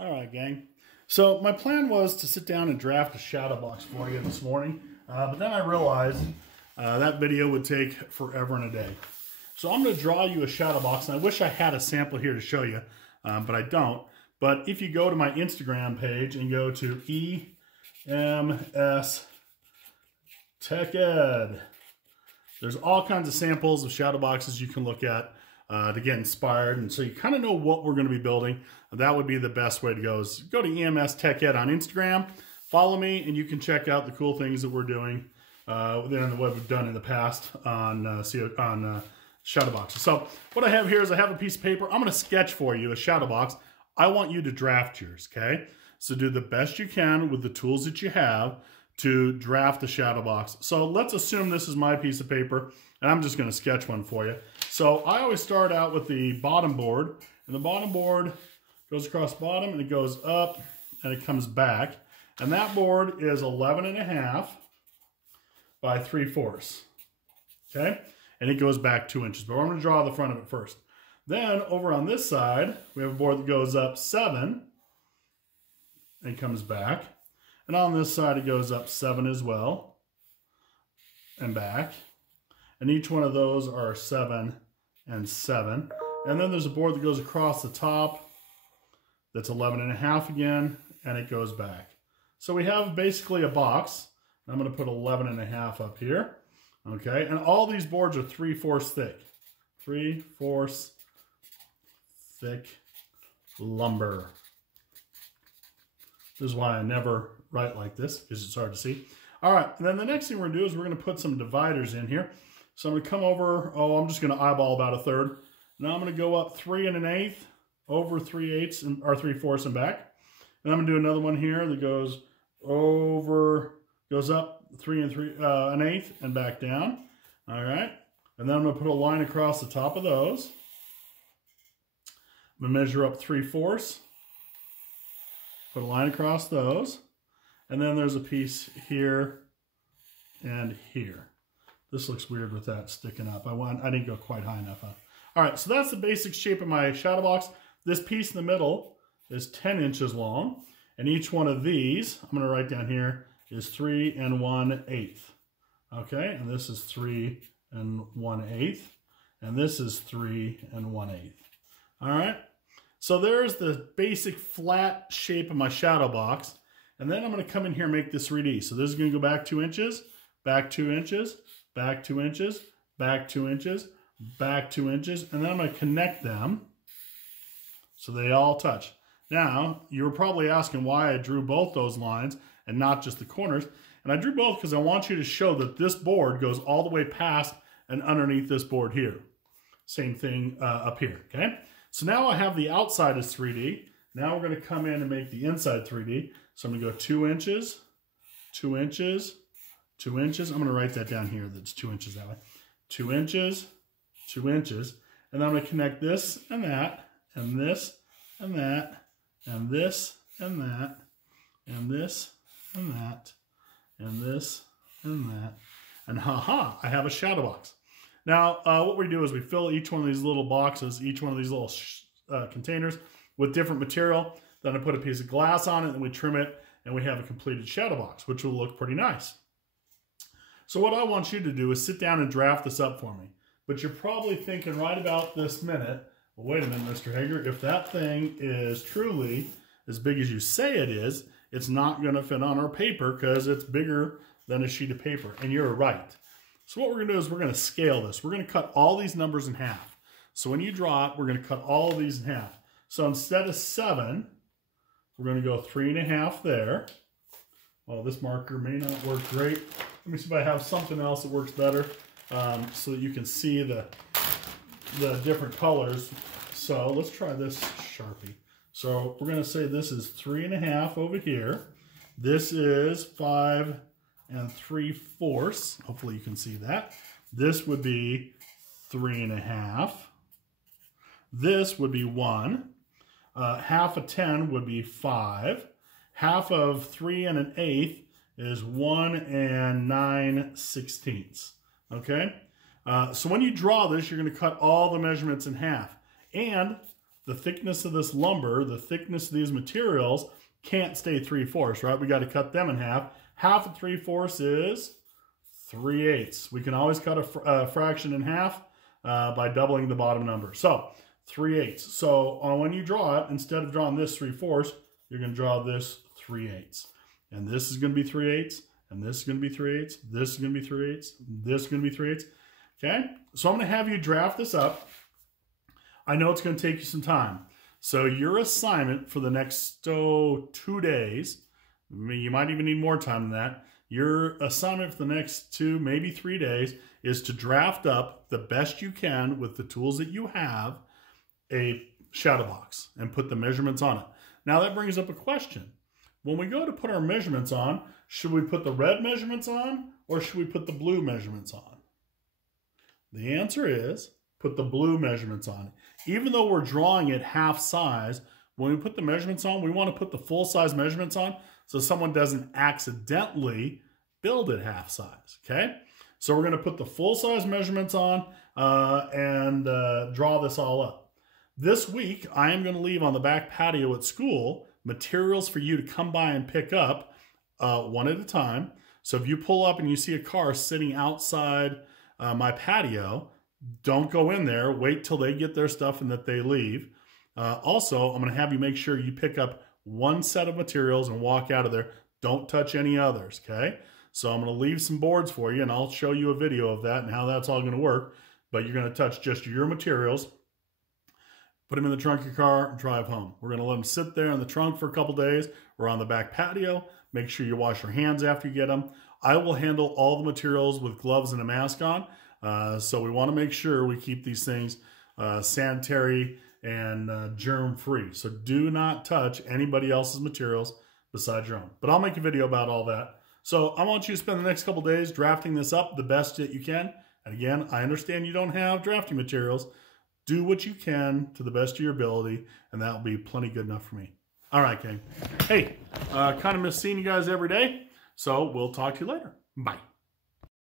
All right, gang. So my plan was to sit down and draft a shadow box for you this morning, but then I realized that video would take forever and a day. So I'm going to draw you a shadow box, and I wish I had a sample here to show you, but I don't. But if you go to my Instagram page and go to EMS Tech Ed, there's all kinds of samples of shadow boxes you can look at to get inspired, and so you kind of know what we're going to be building. That would be the best way to go, is go to EMS Tech Ed on Instagram, follow me, and you can check out the cool things that we're doing and what we've done in the past on shadow boxes. So what I have here is I have a piece of paper. I'm going to sketch for you a shadow box. I want you to draft yours, okay? So do the best you can with the tools that you have to draft the shadow box. So let's assume this is my piece of paper, and I'm just going to sketch one for you. So I always start out with the bottom board, and the bottom board goes across the bottom, and it goes up, and it comes back. And that board is 11.5 by 3/4, okay? And it goes back 2 inches, but I'm going to draw the front of it first. Then over on this side, we have a board that goes up 7 and comes back. And on this side, it goes up 7 as well and back. And each one of those are 7 and 7. And then there's a board that goes across the top that's 11.5 again, and it goes back. So we have basically a box. I'm going to put 11.5 up here. Okay, and all these boards are 3/4 thick. 3/4 thick lumber. This is why I never write like this, because it's hard to see. All right, and then the next thing we're going to do is we're going to put some dividers in here. So I'm going to come over, I'm just going to eyeball about 1/3. Now I'm going to go up 3 1/8 over 3/8 or 3/4 and back. And I'm going to do another one here that goes up 3 1/8 and back down. All right, and then I'm going to put a line across the top of those. I'm going to measure up 3/4. Put a line across those. And then there's a piece here and here. This looks weird with that sticking up. I didn't go quite high enough up. All right, so that's the basic shape of my shadow box. This piece in the middle is 10 inches long. And each one of these, I'm going to write down here, is 3 1/8. Okay, and this is 3 1/8. And this is 3 1/8. All right, so there's the basic flat shape of my shadow box. And then I'm going to come in here and make this 3D. So this is going to go back 2 inches, back 2 inches, back 2 inches, back 2 inches, back 2 inches. And then I'm going to connect them so they all touch. Now, you were probably asking why I drew both those lines and not just the corners. And I drew both because I want you to show that this board goes all the way past and underneath this board here. Same thing up here, okay? So now I have the outside as 3D. Now we're going to come in and make the inside 3D. So I'm going to go 2 inches, 2 inches, 2 inches. I'm going to write that down here. That's 2 inches that way. 2 inches, 2 inches. And then I'm going to connect this and that, and this and that, and this and that, and this and that, and this and that. And haha, I have a shadow box. Now, what we do is we fill each one of these little boxes, each one of these little containers with different material. Then I put a piece of glass on it, and we trim it, and we have a completed shadow box, which will look pretty nice. So what I want you to do is sit down and draft this up for me. But you're probably thinking right about this minute, well, wait a minute, Mr. Hager, if that thing is truly as big as you say it is, it's not going to fit on our paper because it's bigger than a sheet of paper. And you're right. So what we're going to do is we're going to scale this. We're going to cut all these numbers in half. So when you draw it, we're going to cut all of these in half. So instead of 7, we're going to go 3 1/2 there. Well, this marker may not work great. Let me see if I have something else that works better so that you can see the different colors. So let's try this Sharpie. So we're going to say this is 3 1/2 over here. This is 5 3/4. Hopefully you can see that. This would be 3 1/2. This would be 1. Half of 10 would be 5. Half of 3 1/8 is 1 9/16. Okay? So when you draw this, you're going to cut all the measurements in half. And the thickness of this lumber, the thickness of these materials can't stay 3/4, right? We got to cut them in half. Half of 3/4 is 3/8. We can always cut a fraction in half by doubling the bottom number. So 3/8. So when you draw it, instead of drawing this 3/4, you're going to draw this 3/8. And this is going to be 3/8. And this is going to be 3/8. This is going to be 3/8. This is going to be 3/8. Okay? So I'm going to have you draft this up. I know it's going to take you some time. So your assignment for the next 2 days, you might even need more time than that. Your assignment for the next 2, maybe 3 days is to draft up the best you can with the tools that you have a shadow box and put the measurements on it. Now that brings up a question. When we go to put our measurements on, should we put the red measurements on or should we put the blue measurements on? The answer is put the blue measurements on. Even though we're drawing it half size, when we put the measurements on, we want to put the full size measurements on so someone doesn't accidentally build it half size, okay? So we're going to put the full size measurements on and draw this all up. This week, I am going to leave on the back patio at school materials for you to come by and pick up one at a time. So if you pull up and you see a car sitting outside my patio, don't go in there. Wait till they get their stuff and that they leave. Also, I'm going to have you make sure you pick up one set of materials and walk out of there. Don't touch any others, okay? So I'm going to leave some boards for you, and I'll show you a video of that and how that's all going to work. But you're going to touch just your materials, put them in the trunk of your car, and drive home. We're going to let them sit there in the trunk for a couple days or on the back patio. Make sure you wash your hands after you get them. I will handle all the materials with gloves and a mask on. So we want to make sure we keep these things sanitary and germ-free. So do not touch anybody else's materials besides your own. But I'll make a video about all that. So I want you to spend the next couple days drafting this up the best that you can. And again, I understand you don't have drafting materials. Do what you can to the best of your ability, and that will be plenty good enough for me. All right, gang. Hey, kind of miss seeing you guys every day. So we'll talk to you later. Bye.